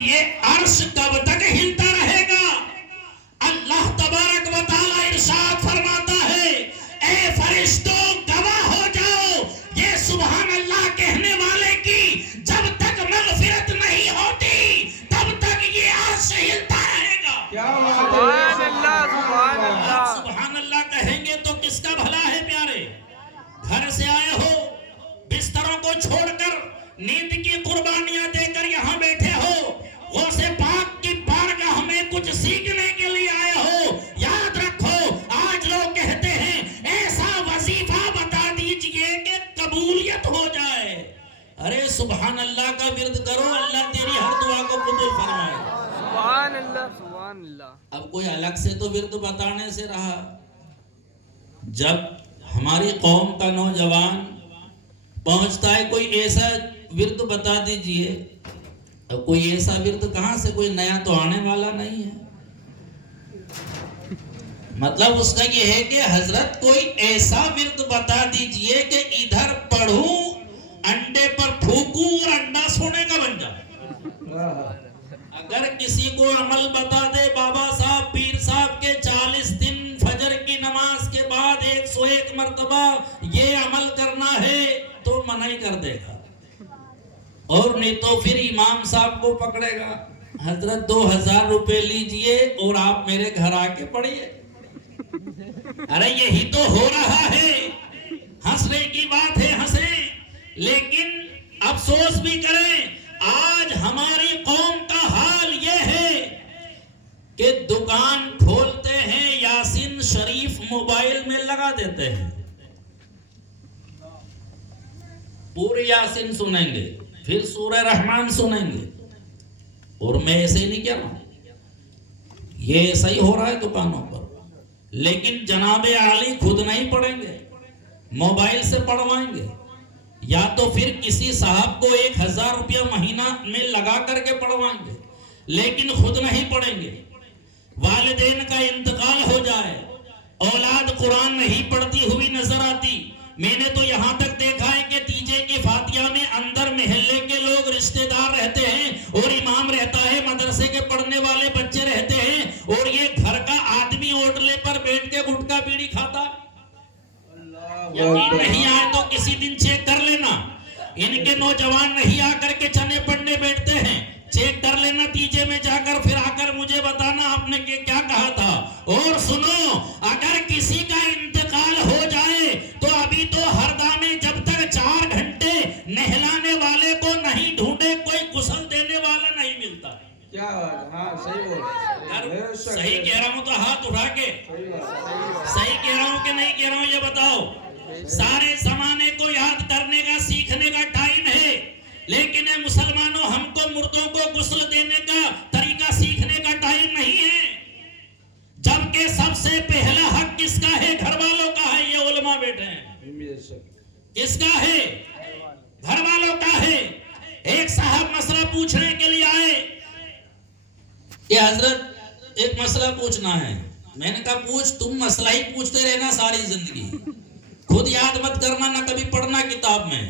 یہ عرش کب تک ہلتا رہے گا؟ اللہ تبارک و تعالی ارشاد فرماتا ہے اے فرشتوں گواہ ہو جاؤ یہ سبحان اللہ کہنے والے کی جب تک مغفرت نہیں ہوتی تب تک یہ عرش ہلتا رہے گا۔ سبحان اللہ سبحان اللہ سبحان اللہ کہیں گے تو کس کا بھلا ہے پیارے؟ گھر سے آئے ہو بستروں کو چھوڑ کر نیند کی قربانیاں دے کر یہاں بیٹھے ہو، غوث پاک کی بارگاہ میں کچھ سیکھنے کے لیے آئے ہو، یاد رکھو آج لوگ کہتے ہیں ایسا وظیفہ بتا دیجئے کہ قبولیت ہو جائے۔ ارے سبحان اللہ کا ورد کرو، اللہ تیری ہر دعا کو قبول فرمائے۔ سبحان اللہ سبحان اللہ۔ اب کوئی الگ سے تو ورد بتانے سے رہا، جب ہماری قوم کا نوجوان پہنچتا ہے کوئی ایسا ورد بتا دیجئے، اب کوئی ایسا ورد کہاں سے، کوئی نیا تو آنے والا نہیں ہے۔ مطلب اس کا یہ ہے کہ حضرت کوئی ایسا ورد بتا دیجئے کہ ادھر پڑھوں انڈے پر پھونکوں اور انڈا سونے کا بن جائے۔ اگر کسی کو عمل بتا دے بابا صاحب پیر صاحب کے 40 دن فجر کی نماز کے بعد 101 مرتبہ یہ عمل کرنا ہے تو منع ہی کر دے گا، اور نہیں تو پھر امام صاحب کو پکڑے گا، حضرت 2000 روپے لیجئے اور آپ میرے گھر آ کے پڑھیے۔ ارے یہی تو ہو رہا ہے، ہنسنے کی بات ہے ہنسیں، لیکن افسوس بھی کریں آج ہماری قوم کا حال یہ ہے کہ دکان کھولتے ہیں یاسین شریف موبائل میں لگا دیتے ہیں، پوری یاسین سنیں گے پھر سورہ رحمان سنیں گے، اور میں ایسے ہی نہیں کہہ رہا ہوں، یہ ایسا ہی ہو رہا ہے دکانوں پر، لیکن جناب عالی خود نہیں پڑھیں گے، موبائل سے پڑھوائیں گے، یا تو پھر کسی صاحب کو 1000 روپیہ مہینہ میں لگا کر کے پڑھوائیں گے، لیکن خود نہیں پڑھیں گے۔ والدین کا انتقال ہو جائے، اولاد قرآن نہیں پڑھتی ہوئی نظر آتی، میں نے تو یہاں تک دیکھا ہے کہ تیجے کی فاتحہ میں اندر محلے کے لوگ رشتہ دار رہتے ہیں اور امام رہتا ہے، مدرسے کے پڑھنے والے بچے رہتے ہیں، اور یہ گھر کا آدمی اوٹلے پر بیٹھ کے گٹکا بیڑی کھاتا۔ یقین نہیں آئے تو کسی دن چیک کر لینا، ان کے نوجوان نہیں آ کر کے چنے پڑھنے بیٹھتے ہیں، چیک کر لینا تیجے میں جا کر، پھر آ کر مجھے بتانا آپ نے کیا کہا تھا۔ اور سنو اگر کسی کا انتقال ہو جائے تو ابھی تو ہردا میں جب تک 4 گھنٹے نہلانے والے کو نہیں ڈھونڈے کوئی غسل دینے والا نہیں ملتا۔ کیا ہاں صحیح بول رہے ہیں، صحیح کہہ رہا ہوں تو ہاتھ اٹھا کے صحیح کہہ رہا ہوں کہ نہیں کہہ رہا ہوں یہ بتاؤ۔ سارے زمانے کو یاد کرنے کا سیکھنے کا ٹائم ہے، لیکن اے مسلمانوں ہم کو مردوں کو غسل دینے کا طریقہ سیکھنے کا ٹائم نہیں ہے، جبکہ سب سے پہلا حق کس کا ہے؟ گھر والوں کا ہے۔ یہ علماء بیٹھے ہیں، کس کا ہے؟ گھر والوں کا ہے۔ ایک صاحب مسئلہ پوچھنے کے لیے آئے کہ حضرت ایک مسئلہ پوچھنا ہے۔ میں نے کہا پوچھ، تم مسئلہ ہی پوچھتے رہنا ساری زندگی، خود یاد مت کرنا، نہ کبھی پڑھنا کتاب میں،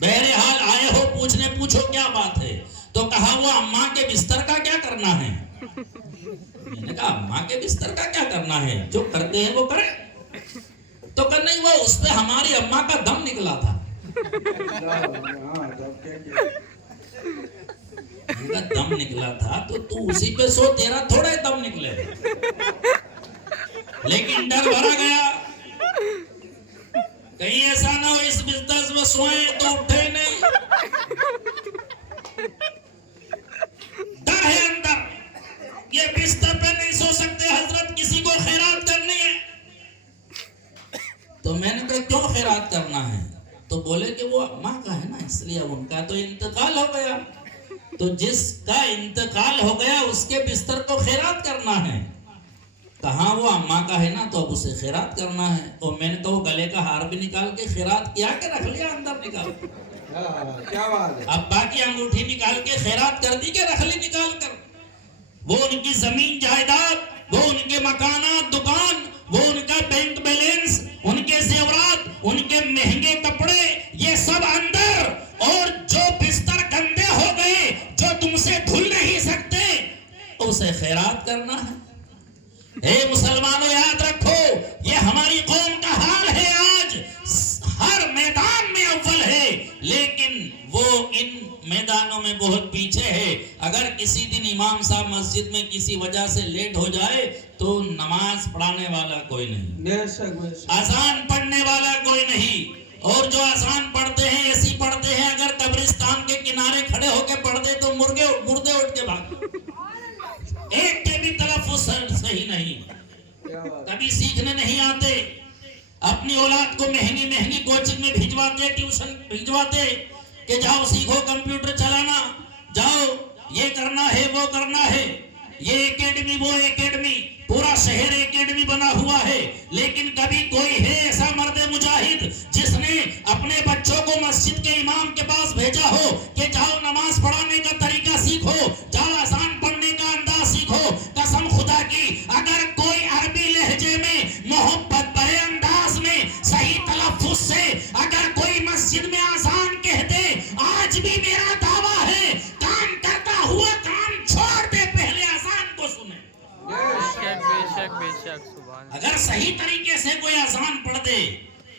بہرحال آئے ہو پوچھنے، پوچھو کیا بات ہے۔ تو کہا وہ اماں کے بستر کا کیا کرنا ہے؟ میں نے کہا اماں کے بستر کا کیا کرنا ہے، جو کرتے ہیں وہ کریں۔ تو کہ نہیں، وہ اس پہ ہماری اماں کا دم نکلا تھا۔ دم نکلا تھا تو اسی پہ سو، تیرا تھوڑے دم نکلے، لیکن ڈر بھرا گیا کہیں ایسا نہ ہو اس بستر میں سوئیں تو اٹھے نہیں، ڈر ہے اندر، یہ بستر پہ نہیں سو سکتے، حضرت کسی کو خیرات کرنی ہے۔ تو میں نے کہا کیوں خیرات کرنا ہے؟ تو بولے کہ وہ اماں کا ہے نا، اس لیے ان کا تو انتقال ہو گیا، تو جس کا انتقال ہو گیا اس کے بستر کو خیرات کرنا ہے۔ کہاں وہ اماں کا ہے نا تو اب اسے خیرات کرنا ہے۔ اور میں نے تو وہ گلے کا ہار بھی نکال کے خیرات کیا کہ رکھ لیا اندر نکال کے، کیا بات ہے، اب باقی انگوٹھی نکال کے خیرات کر دی کہ رکھ لی نکال کر۔ وہ ان کی زمین جائیداد، وہ ان کے مکانات، دکان، وہ ان کا بینک بیلنس، ان کے زیورات، ان کے مہنگے کپڑے، یہ سب اندر، اور جو بستر گندے ہو گئے جو تم سے دھل نہیں اسے خیرات کرنا ہے. اے مسلمانوں یاد رکھو یہ ہماری قوم کا حال ہے. آج ہر میدان میں اول ہے لیکن وہ ان میدانوں میں بہت پیچھے ہے. اگر کسی دن امام صاحب مسجد میں کسی وجہ سے لیٹ ہو جائے تو نماز پڑھانے والا کوئی نہیں, اذان پڑھنے والا کوئی نہیں. اور جو اذان پڑھتے ہیں ایسی پڑھتے ہیں اگر قبرستان کے کنارے کھڑے ہو کے پڑھ دے تو مردے اٹھ کے بھاگ, ایک کے بھی تلفظ صحیح نہیں. کبھی سیکھنے نہیں آتے, اپنی اولاد کو مہنگی مہنگی کوچنگ میں بھیجواتے, ٹیوشن بھیجواتے کہ جاؤ سیکھو کمپیوٹر چلانا, جاؤ یہ کرنا ہے وہ کرنا ہے, یہ اکیڈمی وہ اکیڈمی, پورا شہر اکیڈمی بنا ہوا ہے. لیکن کبھی کوئی ہے ایسا مرد مجاہد جس نے اپنے بچوں کو مسجد کے امام کے پاس بھیجا ہو کہ جاؤ نماز پڑھانے کا طریقہ سیکھو, جاؤ اذان پڑھنے کا انداز سیکھو. قسم خدا کی اگر کوئی عربی لہجے میں محبت بھرے انداز میں صحیح تلفظ سے اگر کوئی مسجد میں اذان کہہ دے, آج بھی میرا دعویٰ ہے کام کرتا ہوا کام چھوڑ دے, پہلے اذان کو سنے. بے شک سبحان. اگر صحیح طریقے سے کوئی اذان پڑھ دے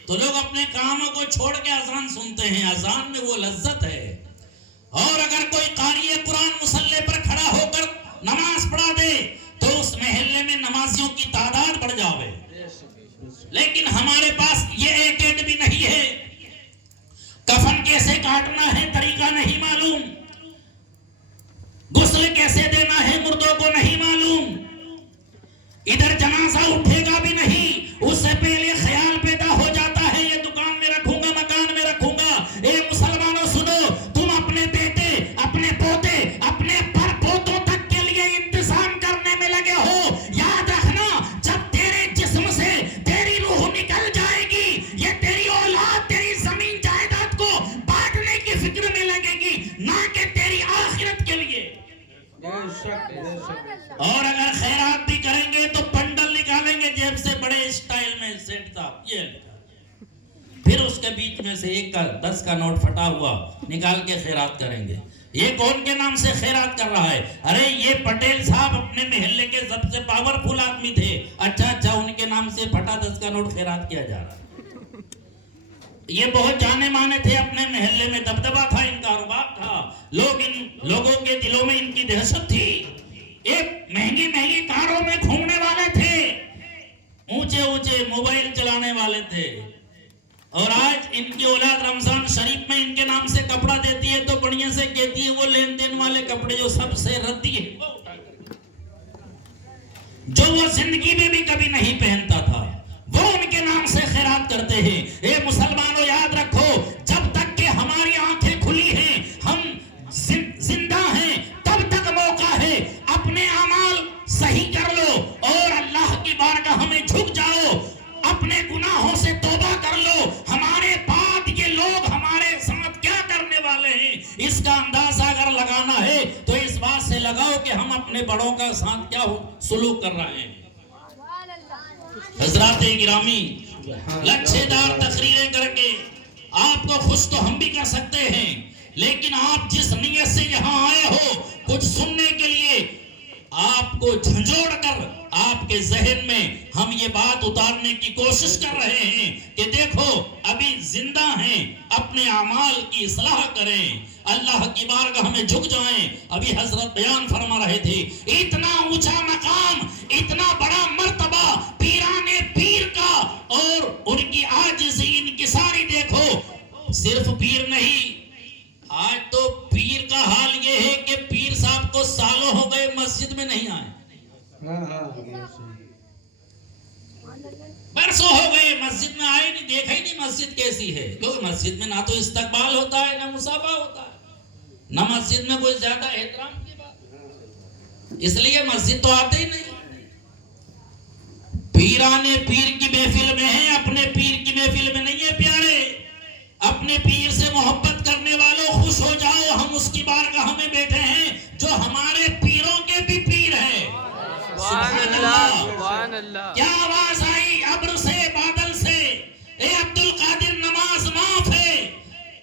تو لوگ اپنے کاموں کو چھوڑ کے اذان سنتے ہیں. اذان میں وہ لذت ہے. اور اگر کوئی قاری قرآن مصلی پر کھڑا ہو کر نماز پڑھا دے تو اس محلے میں نمازیوں کی تعداد بڑھ جاوے. لیکن ہمارے پاس یہ اکیڈمی نہیں ہے, کفن کیسے کاٹنا ہے طریقہ نہیں معلوم, غسل کیسے دینا ہے مردوں کو نہیں معلوم, ادھر جنازہ اٹھے گا بھی نہیں, اس سے پہلے خیال پیدا ہو جاتا ہے یہ دکان میں رکھوں گا مکان میں رکھوں گا. اے مسلمانوں سنو, تم اپنے بیٹے اپنے پوتے اپنے پر پوتوں تک کے لیے انتظام کرنے میں لگے ہو. یاد رکھنا جب تیرے جسم سے تیری روح نکل جائے گی یہ تیری اولاد تیری زمین جائیداد کو بانٹنے کی فکر میں لگے گی, نہ کہ تیری آخرت کے لیے. اور اگر خیرات بھی کریں گے تو بنڈل نکالیں گے جیب سے بڑے اسٹائل میں, سیٹ صاحب یہ پھر اس کے بیچ میں سے 1 کا 10 کا نوٹ پھٹا ہوا نکال کے خیرات کریں گے. یہ کون کے نام سے خیرات کر رہا ہے؟ ارے یہ پٹیل صاحب اپنے محلے کے سب سے پاورفل آدمی تھے. اچھا ان کے نام سے پھٹا 10 کا نوٹ خیرات کیا جا رہا ہے. یہ بہت جانے مانے تھے اپنے محلے میں, دبدبا تھا ان کا, رباب تھا, لوگ ان لوگوں کے دلوں میں ان کی دہشت تھی. ایک مہنگی مہنگی کاروں میں گھومنے والے تھے, اونچے موبائل چلانے والے تھے. اور آج ان کی اولاد رمضان شریف میں ان کے نام سے کپڑا دیتی ہے تو بڑھیا سے کہتی ہے وہ لین دین والے کپڑے جو سب سے ردی ہے, جو وہ زندگی میں بھی کبھی نہیں پہنتا تھا, وہ ان کے نام سے خیرات کرتے ہیں. اے مسلمانوں یاد رکھو جب تک کہ ہماری آنکھیں کھلی ہیں, ہم زندہ ہیں, تب تک موقع ہے. اپنے اعمال صحیح کر لو اور اللہ کی بارگاہ میں جھک جاؤ, اپنے گناہوں سے توبہ کر لو. ہمارے بعد یہ لوگ ہمارے ساتھ کیا کرنے والے ہیں اس کا اندازہ اگر لگانا ہے تو اس بات سے لگاؤ کہ ہم اپنے بڑوں کا ساتھ کیا سلوک کر رہے ہیں. حضرات گرامی, لچھے دار تقریریں کر کے آپ کو خوش تو ہم بھی کر سکتے ہیں, لیکن آپ جس نیت سے یہاں آئے ہو کچھ سننے کے لیے, آپ کو جھنجھوڑ کر آپ کے ذہن میں ہم یہ بات اتارنے کی کوشش کر رہے ہیں کہ دیکھو ابھی زندہ ہیں, اپنے اعمال کی اصلاح کریں, اللہ کی بارگاہ میں جھک جائیں. ابھی حضرت بیان فرما رہے تھے اتنا اونچا مقام, اتنا بڑا مرتبہ پیران پیر کا, اور ان کی عاجزی انکساری دیکھو. صرف پیر نہیں, آج تو پیر کا حال یہ ہے کہ پیر صاحب کو سالوں ہو گئے مسجد میں نہیں آئے, برسوں ہو گئے مسجد میں آئے نہیں, دیکھا ہی نہیں مسجد کیسی ہے. کیونکہ مسجد میں نہ تو استقبال ہوتا ہے نہ مصافحہ ہوتا ہے, نہ مسجد میں کوئی زیادہ احترام کی بات, اس لیے مسجد تو آتے ہی نہیں. پیران پیر کی محفل میں ہیں, اپنے پیر کی محفل میں نہیں ہے. پیارے اپنے پیر سے محبت کرنے والوں خوش ہو جاؤ, ہم اس کی بارگاہ میں بیٹھے ہیں جو ہمارے پیروں کے بھی پیر ہے. سبحان اللہ, سبحان اللہ. کیا آواز آئی ابر سے بادل سے, اے عبد القادر نماز معاف ہے.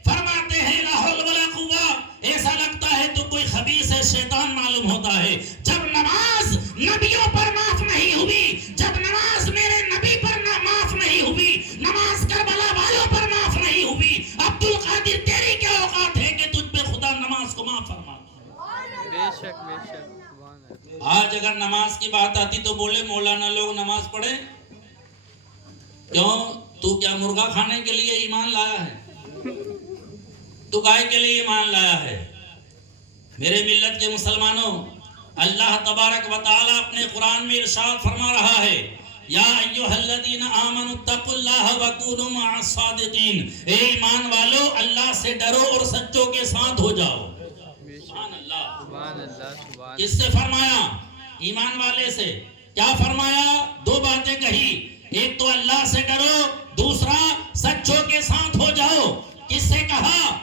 فرماتے ہیں لا حول ولا قوہ, ایسا لگتا ہے تو کوئی خبیث ہے, شیطان معلوم ہوتا ہے. جب نماز نبیوں پر معاف نہیں ہوئی, جب نماز میرے نبی پر معاف نہیں ہوئی, نماز کربلا والوں پر معاف نہیں ہوئی, عبد القادر تیری کیا اوقات ہے کہ تجھ پہ خدا نماز کو معاف فرما. بے شک سبحان اللہ. آج اگر نماز کی بات آتی تو بولے مولانا لوگ نماز پڑھیں. کیوں؟ تو کیا مرغا کھانے کے لیے ایمان لایا ہے؟ تو گائے کے لیے ایمان لایا ہے؟ میرے ملت کے مسلمانوں, اللہ تبارک و تعالی اپنے قرآن میں ارشاد فرما رہا ہے, یا ایھا الذین آمنوا اتقوا اللہ وکونوا مع الصادقین. اے ایمان والو, اللہ سے ڈرو اور سچوں کے ساتھ ہو جاؤ. سبحان اللہ. سبحان اللہ. کس سے فرمایا؟ ایمان والے سے. کیا فرمایا؟ دو باتیں کہی, ایک تو اللہ سے ڈرو, دوسرا سچوں کے ساتھ ہو جاؤ. کس سے کہا؟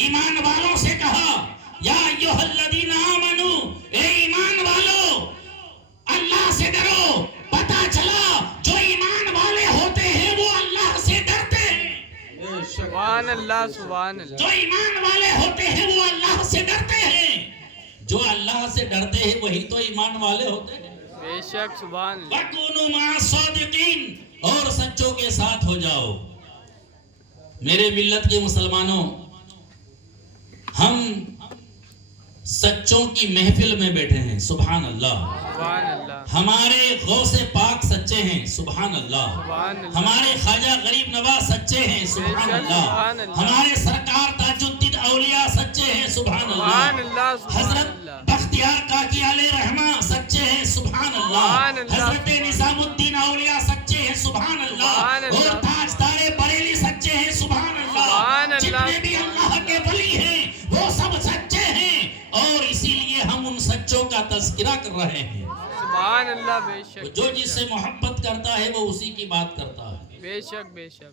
ایمان والوں سے کہا. یا ایھا الذین آمنوا, اے ایمان والو اللہ سے ڈرو. پتا چلا جو ایمان والے ہوتے ہیں وہ اللہ سے ڈرتے ہیں. سبحان اللہ. سبحان اللہ. جو ایمان والے ہوتے ہیں وہ اللہ سے ڈرتے ہیں. جو اللہ سے ڈرتے ہیں وہی تو ایمان والے ہوتے ہیں. بے شک سبحان اللہ. وَكُونُوا مَعَ الصَّادِقِينَ, اور سچوں کے ساتھ ہو جاؤ. میرے ملت کے مسلمانوں, ہم سچوں کی محفل میں بیٹھے ہیں. سبحان اللہ. سبحان اللہ. ہمارے غوث پاک سچے ہیں. سبحان اللہ. سبحان اللہ. ہمارے خواجہ غریب نواز سچے ہیں. سبحان اللہ. ہمارے سرکار تاج الدین اولیاء سچے ہیں. سبحان سبحان اللہ. اللہ. حضرت بختیار کاکی علیہ رحمہ سچے ہیں. سبحان اللہ. حضرت نظام الدین اولیاء سچے ہیں. سبحان اللہ. اور تاجدار بریلی سچے ہیں. سبحان اللہ. جتنے بھی اللہ کے ولی ہیں وہ سب سچے ہیں, اور اسی لیے ہم ان سچوں کا تذکرہ کر رہے ہیں. سبحان اللہ. بے شک. جو جس سے محبت کرتا ہے وہ اسی کی بات کرتا ہے. بے شک. بے شک.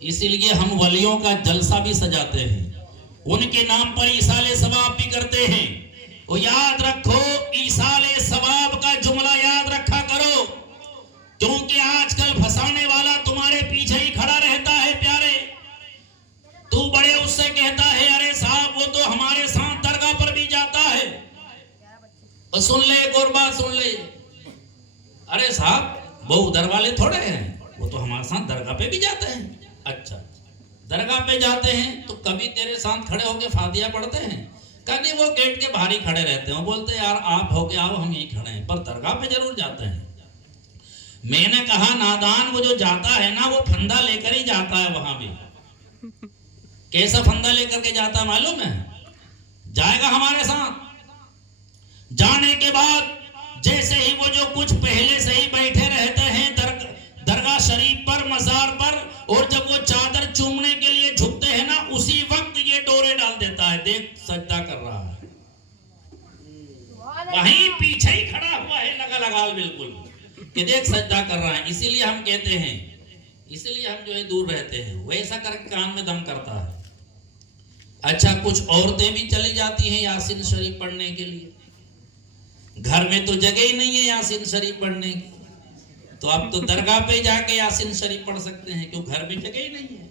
اسی لیے ہم ولیوں کا جلسہ بھی سجاتے ہیں, ان کے نام پر ایصال ثواب بھی کرتے ہیں. وہ یاد رکھو, ایصال ثواب کا جملہ یاد رکھا کرو, کیونکہ آج کل پھنسانے والا تمہارے پیچھے ہی کھڑا رہتا ہے. پیارے, تو بڑے اس سے کہتا ہے ارے صاحب وہ تو ہمارے ساتھ درگاہ پر بھی جاتا ہے. اور سن لے, ایک اور بات سن لے, ارے صاحب وہ ادھر والے تھوڑے ہیں, وہ تو ہمارے ساتھ درگاہ پہ بھی جاتے ہیں. اچھا, درگاہ پہ جاتے ہیں تو کبھی تیرے ساتھ کھڑے ہو کے فاتحہ پڑھتے ہیں؟ کبھی وہ گیٹ کے باہر ہی کھڑے رہتے ہیں, بولتے ہیں یار آپ ہو کے آؤ, ہم یہی کھڑے ہیں, پر درگاہ پہ ضرور جاتے ہیں. میں نے کہا نادان, وہ جو جاتا ہے نا وہ پھندا لے کر ہی جاتا ہے. وہاں بھی کیسا پھندا لے کر کے جاتا ہے معلوم ہے؟ جائے گا ہمارے ساتھ. جانے کے بعد جیسے ہی وہ جو کچھ پہلے سے ہی بیٹھے رہتے ہیں درگاہ شریف پر, مزار پر, اور جب وہ چادر چومنے کے لیے جھکتے ہیں نا اسی وقت یہ ڈورے ڈال دیتا ہے. دیکھ سجدہ کر رہا ہے, وہیں پیچھے ہی کھڑا ہوا ہے لگال بالکل, کہ دیکھ سجدہ کر رہا ہے. اسی لیے ہم کہتے ہیں, اسی لیے ہم جو ہے دور رہتے ہیں. ویسا کر کے کان میں دم کرتا ہے. اچھا, کچھ عورتیں بھی چلی جاتی ہیں یاسین شریف پڑھنے کے لیے. گھر میں تو جگہ ہی نہیں ہے یاسین شریف پڑھنے کی, تو اب تو درگاہ پہ جا کے یاسین شریف پڑھ سکتے ہیں, کیوں گھر میں جگہ ہی نہیں ہے.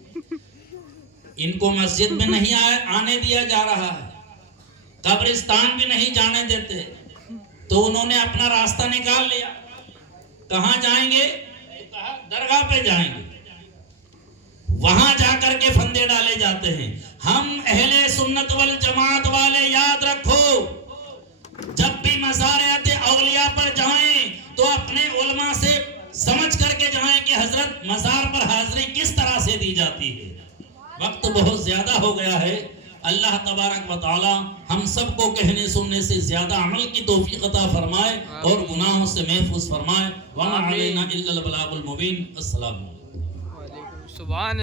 ان کو مسجد میں نہیں آنے دیا جا رہا ہے, قبرستان بھی نہیں جانے دیتے, تو انہوں نے اپنا راستہ نکال لیا. کہاں جائیں گے؟ درگاہ پہ جائیں گے. وہاں جا کر کے پھندے ڈالے جاتے ہیں. ہم اہل سنت والجماعت والے یاد رکھو, جب بھی مزارات اولیاء پر جائیں تو اپنے علماء سے سمجھ کر کے جائیں کہ حضرت مزار پر حاضری کس طرح سے دی جاتی ہے. وقت بہت زیادہ ہو گیا ہے. اللہ تبارک و تعالی ہم سب کو کہنے سننے سے زیادہ عمل کی توفیق عطا فرمائے اور گناہوں سے محفوظ فرمائے. وَمَا عَلَيْنَا إِلَّا الْبَلَاغُ الْمُبِينُ. السلام علیکم. سبحان